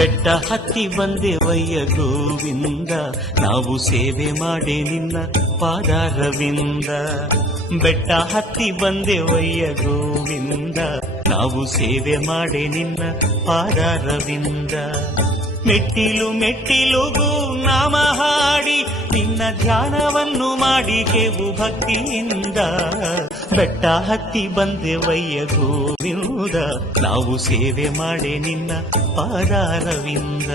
ಬೆಟ್ಟ ಹತ್ತಿ ಬಂದೆವಯ್ಯ ಗೋವಿಂದ, ನಾವು ಸೇವೆ ಮಾಡೆ ನಿನ್ನ ಪಾದಾರವಿಂದ. ಬೆಟ್ಟ ಹತ್ತಿ ಬಂದೆವಯ್ಯ ಗೋವಿಂದ, ನಾವು ಸೇವೆ ಮಾಡೆ ನಿನ್ನ ಪಾದಾರವಿಂದ. ಮೆಟ್ಟಿಲು ಮೆಟ್ಟಿಲುಗೂ ನಾಮ ಹಾಡಿ ನಿನ್ನ ಧ್ಯಾನವನ್ನು ಮಾಡಿಕೆವು ಭಕ್ತಿಯಿಂದ. ಬೆಟ್ಟ ಹತ್ತಿ ಬಂದೆವಯ್ಯ ಗೋವಿಂದ, ನಾವು ಸೇವೆ ಮಾಡೆ ನಿನ್ನ ಪಾದಾರವಿಂದ.